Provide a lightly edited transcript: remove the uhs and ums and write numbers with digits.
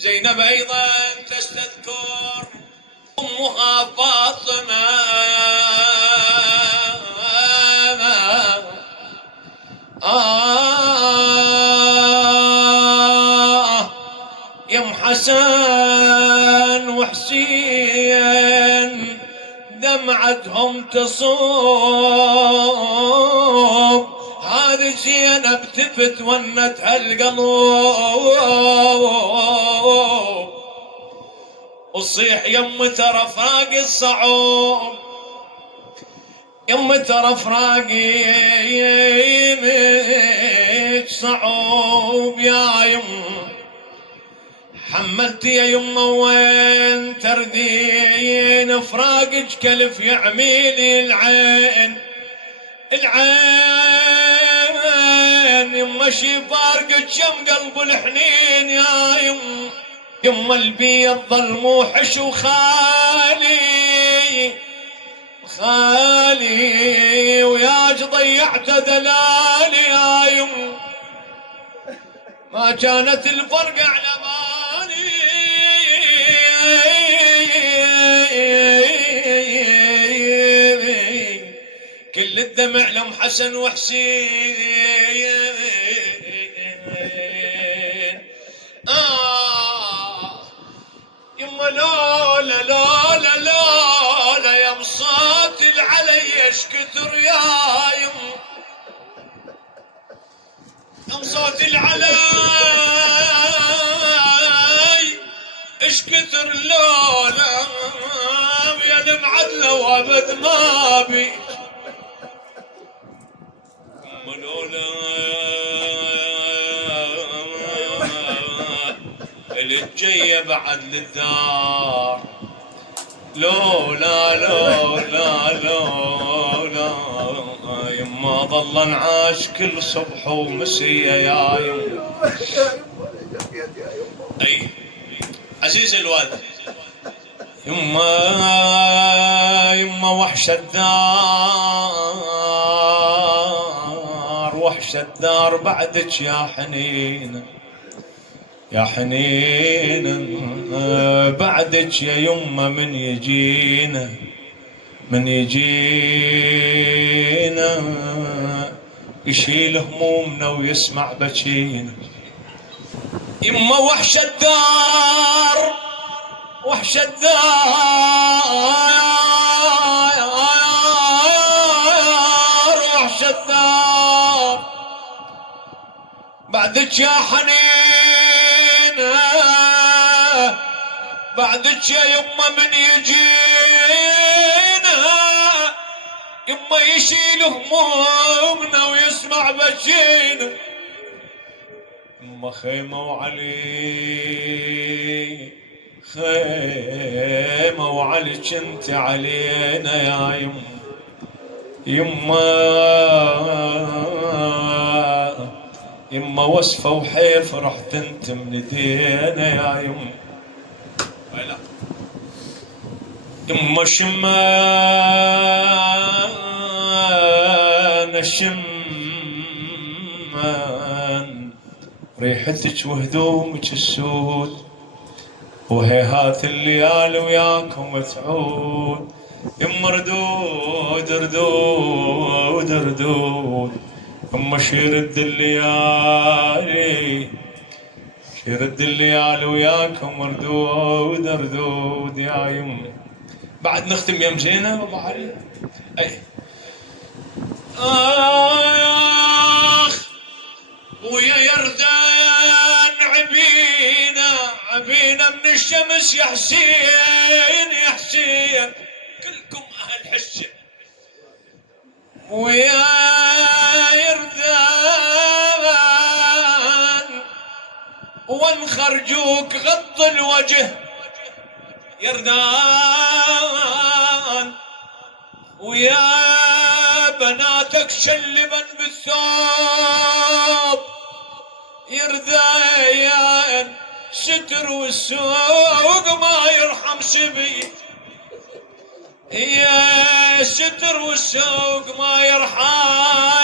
زينب أيضا تستذكر أمها فاطمة يم حسن وحسين دمعتهم تصوب، هذه زينب تفت ونتها القلوب، وصيح يم ترى فراق الصعوب، يم ترى فراقي صعوب يا يم، حملتي يا يمه وين تردين، فراقك كلف يعميلي العين، العين يمه شي فارقك شم قلب الحنين يا يم، يمه البيض ظل موحش وخالي خالي، وياج ضيعت دلالي يا يم، ما كانت الفرق على بالي، كل الدمع لهم حسن وحسين، يما لولا لولا لولا يا مصات العلي ايش كثر يا يم، يا مصات العلي ايش كثر لولا يا المعدله وابد ما بي، لولا الجيه بعد للدار، لولا لولا لولا يما ظل انعاش كل صبح ومسيه يا يما. اي عزيز الوالد يما وحش الدار، وحش الدار بعدك يا حنين يا حنين، بعدك يا يمه من يجينا من يجينا يشيل همومنا ويسمع بكينا، يمه وحش الدار وحش الدار وحش الدار بعدك يا حنين، بعدك يا يمه من يجينا، يمه يشيل همومنا ويسمع بكينا، يمه خيمه وعلي خيمه وعلي كنت علينا يا يمه، يمه وصفه وحيف رحت انت من ايدينا يا يمه، يمه شمان شمان ريحتك وهدومك السود، وهيهات الليالي وياكم تعود، يمه ردود ردود ردود، يمه شيرد الليالي شيرد الليالي وياكم ردود ردود يا يمه. بعد نختم يم زينب ابو علي. اي ويا يردان عبينا من الشمس يا حسين يا حسين، كلكم اهل حسه، ويا يردان وانخرجوك غض الوجه يردان، ويا بناتك شلبا بالثوب يردان، ستر والسوق ما يرحم سبي، يا ستر والسوق ما يرحم